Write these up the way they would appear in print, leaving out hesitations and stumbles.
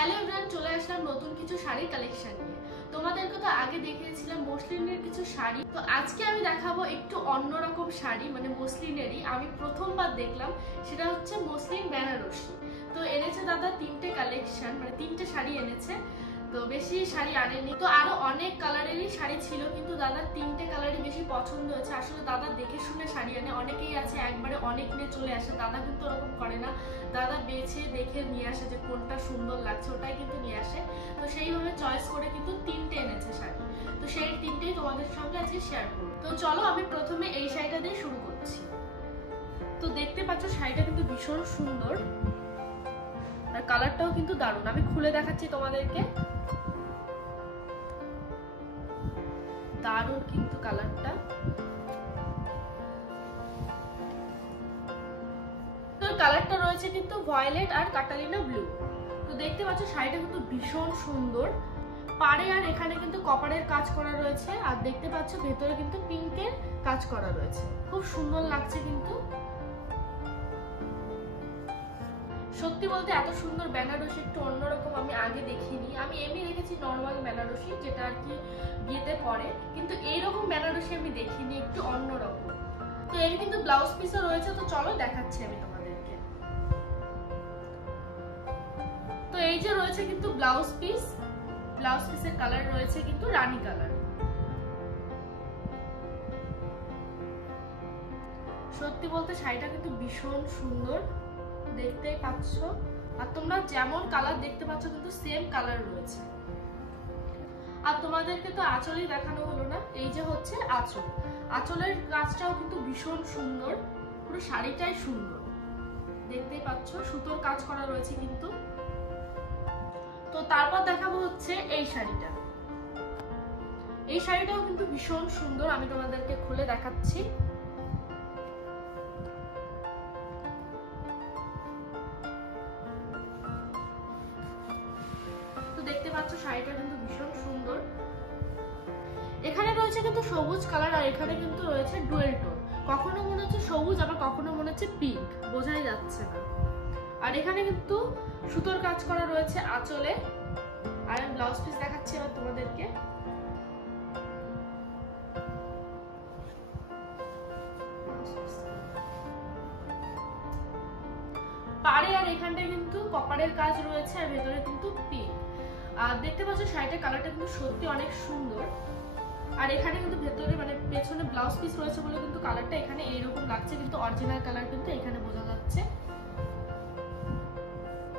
Hello everyone, চলে আসলাম নতুন কিছু শাড়ির কালেকশন নিয়ে। তোমাদেরকে তো আগে দেখিয়েছিলাম মসলিনের কিছু শাড়ি, তো আজকে আমি দেখাবো একটু অন্যরকম শাড়ি, মানে মসলিনেরই আমি প্রথমবার দেখলাম। সেটা হচ্ছে মসলিন বেনারসি। তো এনেছে দাদা তিনটে কালেকশন, মানে তিনটে শাড়ি এনেছে। তো বেশি শাড়ি আনেনি, তো আরো অনেক কালারেরই শাড়ি ছিল, কিন্তু দাদার তিনটে কালারই বেশি পছন্দ হয়েছে। আসলে দাদা দেখে শুনে শাড়ি আনে, অনেকেই আছে একবারে অনেক নিয়ে চলে আসে, দাদা কিন্তু ওরকম করে না। দাদা বেছে দেখে নিয়ে আসে যে কোনটা সুন্দর লাগছে ওটাই কিন্তু নিয়ে আসে। তো সেইভাবে চয়েস করে কিন্তু তিনটে এনেছে শাড়ি। তো সেই তিনটেই তোমাদের সঙ্গে আজকে শেয়ার করবো। তো চলো আমি প্রথমে এই শাড়িটা দিয়ে শুরু করছি। তো দেখতে পাচ্ছ শাড়িটা কিন্তু ভীষণ সুন্দর, আর কালারটাও কিন্তু দারুণ। আমি খুলে দেখাচ্ছি তোমাদেরকে। দারুণ কিন্তু কালারটা। তো কালারটা রয়েছে কিন্তু ভয়েলেট আর কাটালিনা ব্লু। তো দেখতে পাচ্ছ শাড়িটা কিন্তু ভীষণ সুন্দর। পাড়ে আর এখানে কিন্তু কপারের কাজ করা রয়েছে, আর দেখতে পাচ্ছ ভেতরে কিন্তু পিঙ্কের কাজ করা রয়েছে। খুব সুন্দর লাগছে কিন্তু। সত্যি বলতে এত সুন্দর বেনারসি একটু অন্যরকম আমি আগে দেখিনি। আমি এমনি দেখেছি নর্মাল বেনারসি, যেটা আর কি বিয়েতে পরে, কিন্তু এইরকম বেনারসি আমি দেখিনি, একটু অন্যরকম। তো এর কিন্তু ব্লাউজ পিসও রয়েছে, তো চলো দেখাচ্ছি আমি তোমাদেরকে। তো এই যে রয়েছে কিন্তু ব্লাউজ পিসের কালার রয়েছে কিন্তু রানী কালার। সত্যি বলতে শাড়িটা কিন্তু ভীষণ সুন্দর, দেখতেই পাচ্ছ। আর তোমরা যেমন কালার দেখতে পাচ্ছ কিন্তু সেম কালার রয়েছে। আর তোমাদেরকে তো আঁচলই দেখানো হলো না, এই যে হচ্ছে আঁচল। আঁচলের কাজটাও কিন্তু ভীষণ সুন্দর, পুরো শাড়িটাই সুন্দর, দেখতেই পাচ্ছ সুতোর কাজ করা রয়েছে কিন্তু। তো তারপর দেখাবো হচ্ছে এই শাড়িটা। এই শাড়িটাও কিন্তু ভীষণ সুন্দর, আমি তোমাদেরকে খুলে দেখাচ্ছি। দেখতে পাচ্ছ শাড়িটা কিন্তু ভীষণ সুন্দর। এখানে রয়েছে কিন্তু সবুজ কালার, আর এখানে কিন্তু রয়েছে ডুয়েল টোন। কখনো মনে হচ্ছে সবুজ, আবার কখনো মনে হচ্ছে পিঙ্ক, বোঝাই যাচ্ছে না। আর এখানে কিন্তু সুতোর কাজ করা রয়েছে আঁচলে। আর আমি ব্লাউজ পিস দেখাচ্ছি এবার তোমাদেরকে। পাড়ে আর এখানটায় কিন্তু কপারের কাজ রয়েছে, আর ভেতরে কিন্তু পিঙ্ক। আর দেখতে পাচ্ছ শাড়িটার কালারটা কিন্তু সত্যি অনেক সুন্দর। আর এখানে কিন্তু ভেতরে মানে পেছনে ব্লাউজ পিস রয়েছে বলে কিন্তু কালারটা এখানে এইরকম লাগছে, কিন্তু অরিজিনাল কালার কিন্তু এখানে বোঝা যাচ্ছে।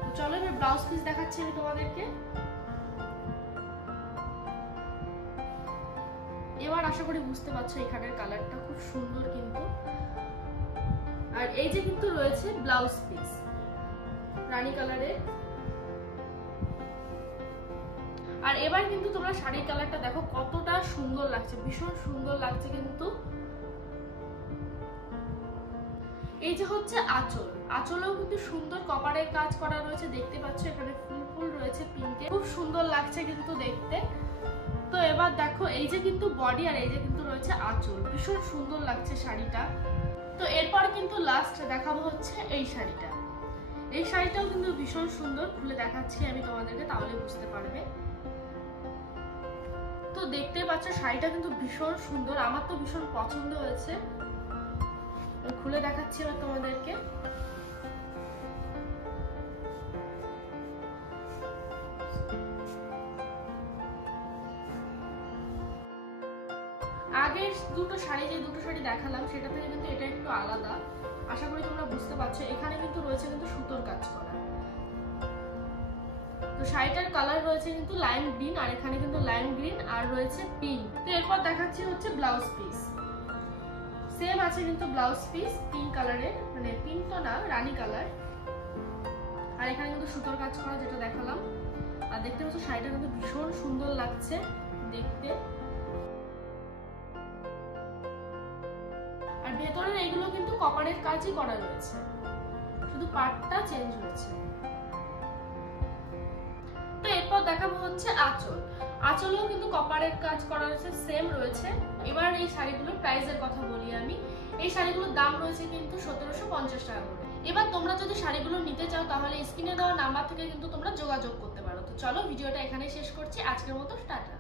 তো চলো এবার ব্লাউজ পিস দেখাচ্ছি আমি তোমাদেরকে। এবার আশা করি বুঝতে পারছো এখানের কালারটা খুব সুন্দর কিন্তু। আর এই যে কিন্তু রয়েছে ব্লাউজ পিস রানী কালারের। আর এবার কিন্তু তোমরা শাড়ির কালারটা দেখো কতটা সুন্দর লাগছে, ভীষণ সুন্দর লাগছে কিন্তু। এই যে হচ্ছে আঁচল, আঁচলেও কিন্তু সুন্দর কপারের কাজ করা রয়েছে, দেখতে পাচ্ছ এখানে ফুল ফুল রয়েছে পিঙ্কে, খুব সুন্দর লাগছে কিন্তু দেখতে। তো এবার দেখো এই যে কিন্তু বডি, আর এই যে কিন্তু রয়েছে আঁচল, ভীষণ সুন্দর লাগছে শাড়িটা। তো এরপর কিন্তু লাস্ট দেখাবো হচ্ছে এই শাড়িটা। এই শাড়িটাও কিন্তু ভীষণ সুন্দর, খুলে দেখাচ্ছি আমি তোমাদেরকে, তাহলে বুঝতে পারবে। তো দেখতে পাচ্ছ শাড়িটা কিন্তু ভীষণ সুন্দর, আমার তো ভীষণ পছন্দ হয়েছে। খুলে দেখাচ্ছি এবার তোমাদেরকে। আগের দুটো শাড়ি দেখালাম সেটা থেকে কিন্তু এটা একটু আলাদা, আশা করি তোমরা বুঝতে পারছো। এখানে কিন্তু রয়েছে কিন্তু সুতোর কাজ করা। তো শাড়িটার কালার রয়েছে কিন্তু লাইম গ্রিন, আর এখানে কিন্তু লাইম গ্রিন আর রয়েছে পিঙ্ক। তো এরপর দেখাচ্ছি হচ্ছে ব্লাউজ পিস। সেম আছে কিন্তু ব্লাউজ পিস পিঙ্ক কালারের, মানে পিঙ্ক তো না, রানী কালার। আর এখানে কিন্তু সুতোর কাজ করা, যেটা দেখালাম। আর দেখতে পাচ্ছ শাড়িটা কিন্তু ভীষণ সুন্দর লাগছে দেখতে। আর ভেতরের এগুলো কিন্তু কপারের কাজই করা রয়েছে, শুধু পাটটা চেঞ্জ হয়েছে। তো এরপর দেখাবো হচ্ছে আঁচল। আঁচলেও কিন্তু কপারের কাজ করা রয়েছে, সেম রয়েছে। এবার এই শাড়িগুলোর প্রাইসের কথা বলি আমি। এই শাড়িগুলোর দাম রয়েছে কিন্তু 1750 টাকা করে। এবার তোমরা যদি শাড়িগুলো নিতে চাও তাহলে স্ক্রিনে দেওয়া নাম্বার থেকে কিন্তু তোমরা যোগাযোগ করতে পারো। তো চলো ভিডিওটা এখানে শেষ করছি, আজকের মতো টাটা।